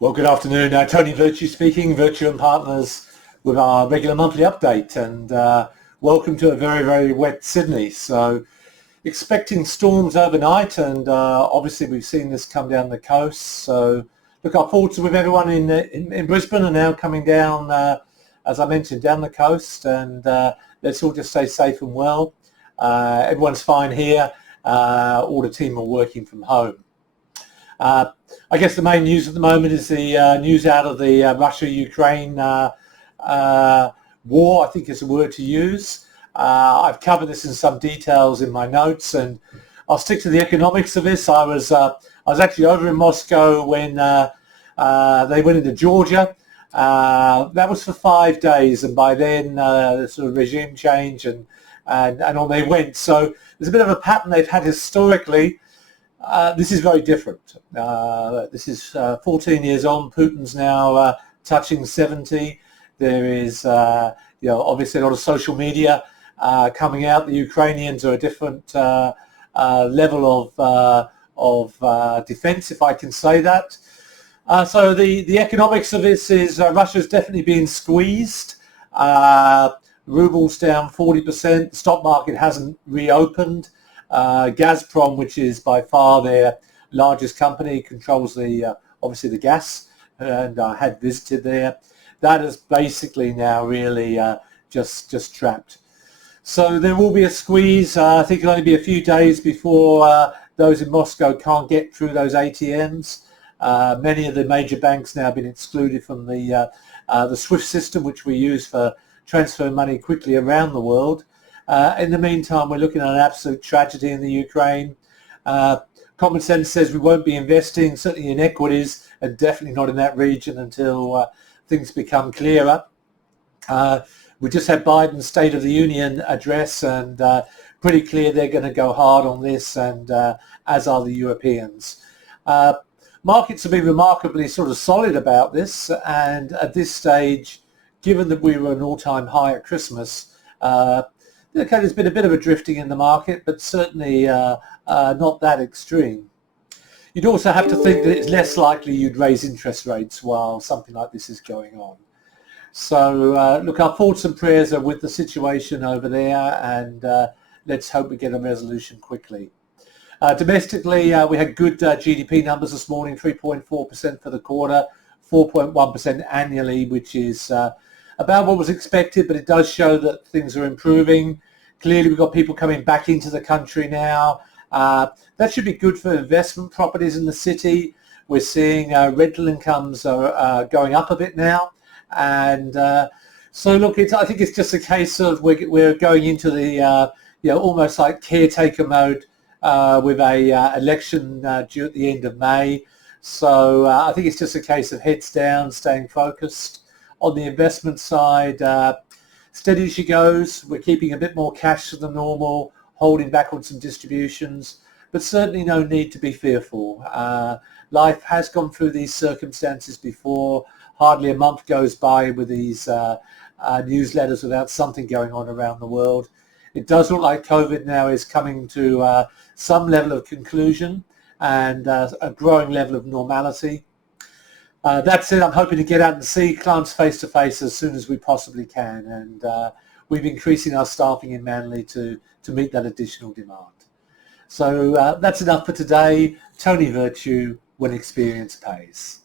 Well, good afternoon. Tony Virtue speaking, Virtue and Partners with our regular monthly update, and welcome to a very, very wet Sydney. So expecting storms overnight, and obviously we've seen this come down the coast. So look, our thoughts are with everyone in Brisbane are now coming down, as I mentioned, down the coast, and let's all just stay safe and well. Everyone's fine here. All the team are working from home. I guess the main news at the moment is the news out of the Russia-Ukraine war, I think is the word to use. I've covered this in some details in my notes, and I'll stick to the economics of this. I was actually over in Moscow when they went into Georgia. That was for 5 days, and by then the sort of regime change and on they went. So there's a bit of a pattern they've had historically. This is very different. This is 14 years on. Putin's now touching 70. There is, obviously a lot of social media coming out. The Ukrainians are a different level of defense, if I can say that. So the economics of this is Russia's definitely being squeezed. Ruble's down 40%. The stock market hasn't reopened. Gazprom, which is by far their largest company, controls obviously the gas, and I had visited there. That is basically now really just trapped. So there will be a squeeze. I think it'll only be a few days before those in Moscow can't get through those ATMs. Many of the major banks now have been excluded from the SWIFT system, which we use for transfer money quickly around the world. In the meantime, we're looking at an absolute tragedy in the Ukraine. Common sense says we won't be investing, certainly in equities, and definitely not in that region until things become clearer. We just had Biden's State of the Union address, and pretty clear they're going to go hard on this, and as are the Europeans. Markets have been remarkably sort of solid about this, and at this stage, given that we were an all-time high at Christmas, okay, there's been a bit of a drifting in the market, but certainly not that extreme. You'd also have to think that it's less likely you'd raise interest rates while something like this is going on. So look, our thoughts and prayers are with the situation over there, and let's hope we get a resolution quickly. Domestically, we had good GDP numbers this morning, 3.4% for the quarter, 4.1% annually, which is about what was expected, but it does show that things are improving. Clearly, we've got people coming back into the country now. That should be good for investment properties in the city. We're seeing rental incomes are going up a bit now. And so, look, I think it's just a case of we're going into the, almost like caretaker mode with a election due at the end of May. So I think it's just a case of heads down, staying focused. On the investment side, steady as she goes. We're keeping a bit more cash than normal, holding back on some distributions, but certainly no need to be fearful. Life has gone through these circumstances before. Hardly a month goes by with these newsletters without something going on around the world. It does look like COVID now is coming to some level of conclusion and a growing level of normality. That said, I'm hoping to get out and see clients face to face as soon as we possibly can, and we've increasing our staffing in Manly to meet that additional demand. So that's enough for today. Tony Virtue, when experience pays.